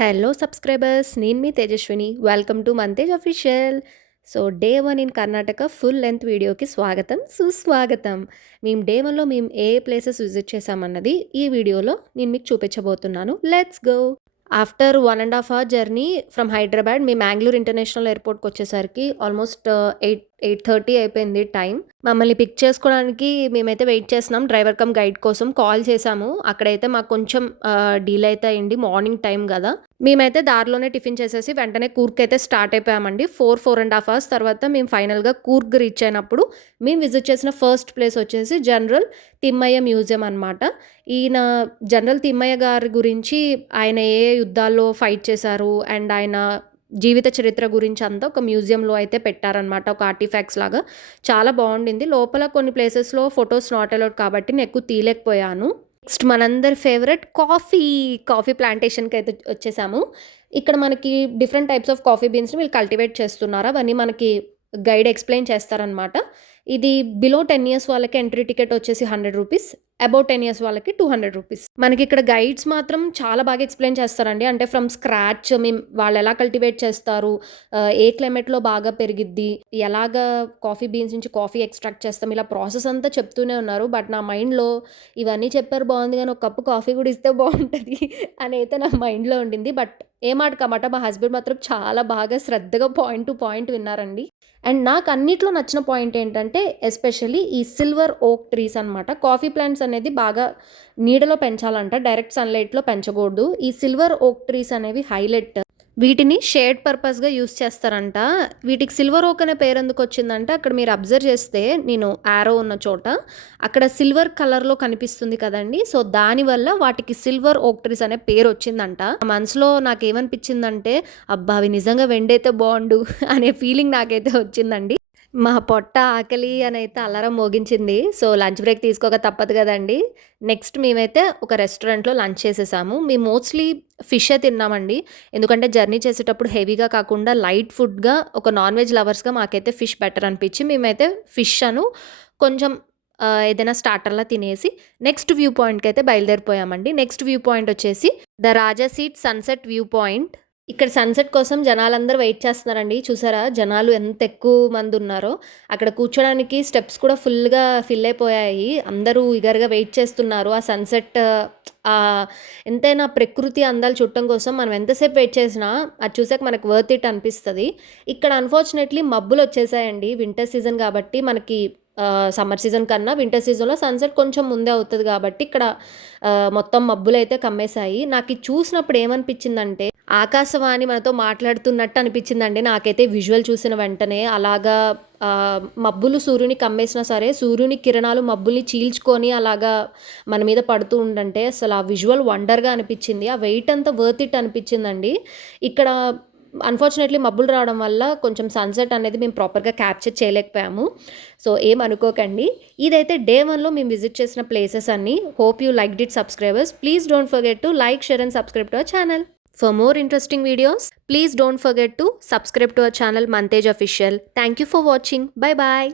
Hello subscribers, నేను మీ Tejaswini. Welcome to Mantej official. So day 1 in Karnataka full length వీడియోకి స్వాగతం, సుస్వాగతం. మేము డే 1లో మేము ఏ ప్లేసెస్ విజిట్ చేసామన్నది ఈ వీడియోలో నేను మీకు చూపించబోతున్నాను. Let's go. After 1.5 hour journey from Hyderabad మేము మ్యాంగ్లూర్ ఇంటర్నేషనల్ ఎయిర్పోర్ట్కి వచ్చేసరికి ఆల్మోస్ట్ 8:30 అయిపోయింది టైం. మమ్మల్ని పిక్ చేసుకోవడానికి మేమైతే వెయిట్ చేస్తున్నాం. డ్రైవర్ కమ్ గైడ్ కోసం కాల్ చేసాము. అక్కడైతే మాకు కొంచెం డీల్ అయితే అయింది, మార్నింగ్ టైం కదా. మేమైతే దారిలోనే టిఫిన్ చేసేసి వెంటనే కూర్గ్ అయితే స్టార్ట్ అయిపోయామండి. 4.5 అవర్స్ తర్వాత మేము ఫైనల్గా కూర్గ్ రీచ్ అయినప్పుడు మేము విజిట్ చేసిన ఫస్ట్ ప్లేస్ వచ్చేసి జనరల్ తిమ్మయ్య మ్యూజియం అనమాట. ఈయన జనరల్ తిమ్మయ్య గారి గురించి, ఆయన ఏ యుద్ధాల్లో ఫైట్ చేశారు అండ్ ఆయన జీవిత చరిత్ర గురించి అంతా ఒక మ్యూజియంలో అయితే పెట్టారనమాట, ఒక ఆర్టిఫాక్ట్స్ లాగా. చాలా బాగుండింది. లోపల కొన్ని ప్లేసెస్లో ఫొటోస్ నాట్ అలౌడ్ కాబట్టి నేను ఎక్కువ తీయలేకపోయాను. నెక్స్ట్ మనందరి ఫేవరెట్ కాఫీ ప్లాంటేషన్కి అయితే వచ్చేసాము. ఇక్కడ మనకి డిఫరెంట్ టైప్స్ ఆఫ్ కాఫీ బీన్స్ని వీళ్ళు కల్టివేట్ చేస్తున్నారు, అవన్నీ మనకి గైడ్ ఎక్స్ప్లెయిన్ చేస్తారనమాట. ఇది బిలో 10 years వాళ్ళకి ఎంట్రీ టికెట్ వచ్చేసి 100 రూపీస్, అబౌట్ 10 years వాళ్ళకి 200 రూపీస్. మనకి ఇక్కడ గైడ్స్ మాత్రం చాలా బాగా ఎక్స్ప్లెయిన్ చేస్తారండి. అంటే ఫ్రమ్ స్క్రాచ్ మేము వాళ్ళు ఎలా కల్టివేట్ చేస్తారు, ఏ క్లైమేట్లో బాగా పెరిగిద్ది, ఎలాగా కాఫీ బీన్స్ నుంచి కాఫీ ఎక్స్ట్రాక్ట్ చేస్తాం, ఇలా ప్రాసెస్ అంతా చెప్తూనే ఉన్నారు. బట్ నా మైండ్లో ఇవన్నీ చెప్పారు బాగుంది, కానీ ఒక కప్పు కాఫీ కూడా ఇస్తే బాగుంటుంది అని అయితే నా మైండ్లో ఉండింది. బట్ ఏ మాట కమాట మా హస్బెండ్ మాత్రం చాలా బాగా శ్రద్ధగా పాయింట్ టు పాయింట్ విన్నారండి. అండ్ నాకు అన్నిట్లో నచ్చిన పాయింట్ ఏంటంటే ఎస్పెషల్లీ ఈ సిల్వర్ ఓక్ ట్రీస్ అనమాట. కాఫీ ప్లాంట్స్ అనేది బాగా నీడలో పెంచాలంట, డైరెక్ట్ సన్లైట్లో పెంచకూడదు. ఈ సిల్వర్ ఓక్ ట్రీస్ అనేవి హైలైట్. వీటిని షేడ్ పర్పస్గా యూస్ చేస్తారంట. వీటికి సిల్వర్ ఓక్ అనే పేరు ఎందుకు వచ్చిందంటే, అక్కడ మీరు అబ్జర్వ్ చేస్తే నేను యారో ఉన్న చోట అక్కడ సిల్వర్ కలర్లో కనిపిస్తుంది కదండి. సో దానివల్ల వాటికి సిల్వర్ ఓక్ ట్రీస్ అనే పేరు వచ్చిందంట. మనసులో నాకేమనిపించిందంటే, అబ్బా అవి నిజంగా వెండైతే బాగుండు అనే ఫీలింగ్ నాకైతే వచ్చిందండి. మా పొట్ట ఆకలి అని అయితే అలారం మోగించింది. సో లంచ్ బ్రేక్ తీసుకోక తప్పదు కదండి. నెక్స్ట్ మేమైతే ఒక రెస్టారెంట్లో లంచ్ చేసేసాము. మేము మోస్ట్లీ ఫిషే తిన్నామండి. ఎందుకంటే జర్నీ చేసేటప్పుడు హెవీగా కాకుండా లైట్ ఫుడ్గా, ఒక నాన్ వెజ్ లవర్స్గా మాకైతే ఫిష్ బెటర్ అనిపించి మేమైతే ఫిష్ కొంచెం ఏదైనా స్టార్టర్లా తినేసి నెక్స్ట్ వ్యూ పాయింట్కి అయితే బయలుదేరిపోయామండి. నెక్స్ట్ వ్యూ పాయింట్ వచ్చేసి the Raja seat sunset view point. ఇక్కడ సన్సెట్ కోసం జనాలందరూ వెయిట్ చేస్తున్నారండి. చూసారా జనాలు ఎంత ఎక్కువ మంది ఉన్నారో. అక్కడ కూర్చోడానికి స్టెప్స్ కూడా ఫుల్గా ఫిల్ అయిపోయాయి. అందరూ ఈగర్గా వెయిట్ చేస్తున్నారు ఆ సన్సెట్. ఎంతైనా ప్రకృతి అందాలు చూడటం కోసం మనం ఎంతసేపు వెయిట్ చేసినా అది చూసాక మనకు వర్త్ ఇట్ అనిపిస్తుంది. ఇక్కడ అన్ఫార్చునేట్లీ మబ్బులు వచ్చేసాయండి. వింటర్ సీజన్ కాబట్టి మనకి సమ్మర్ సీజన్ కన్నా వింటర్ సీజన్లో సన్సెట్ కొంచెం ముందే అవుతుంది కాబట్టి ఇక్కడ మొత్తం మబ్బులు అయితే కమ్మేశాయి. నాకు ఇది చూసినప్పుడు ఏమనిపించిందంటే, ఆకాశవాణి మనతో మాట్లాడుతున్నట్టు అనిపించిందండి నాకైతే విజువల్ చూసిన వెంటనే. అలాగా మబ్బులు సూర్యుని కమ్మేసినా సరే సూర్యుని కిరణాలు మబ్బుల్ని చీల్చుకొని అలాగా మన మీద పడుతూ ఉండంటే అసలు ఆ విజువల్ వండర్గా అనిపించింది. ఆ వెయిట్ అంతా వర్త్ ఇట్ అనిపించిందండి. ఇక్కడ అన్ఫార్చునేట్లీ మబ్బులు రావడం వల్ల కొంచెం సన్సెట్ అనేది మేము ప్రాపర్గా క్యాప్చర్ చేయలేకపోయాము. సో ఏమనుకోకండి. ఇదైతే డే 1లో మేము విజిట్ చేసిన ప్లేసెస్ అన్నీ. Hope you liked it subscribers. Please don't forget to like, share and subscribe to our channel. For more interesting videos, please don't forget to subscribe to our channel Mantaj Official. Thank you for watching. Bye bye.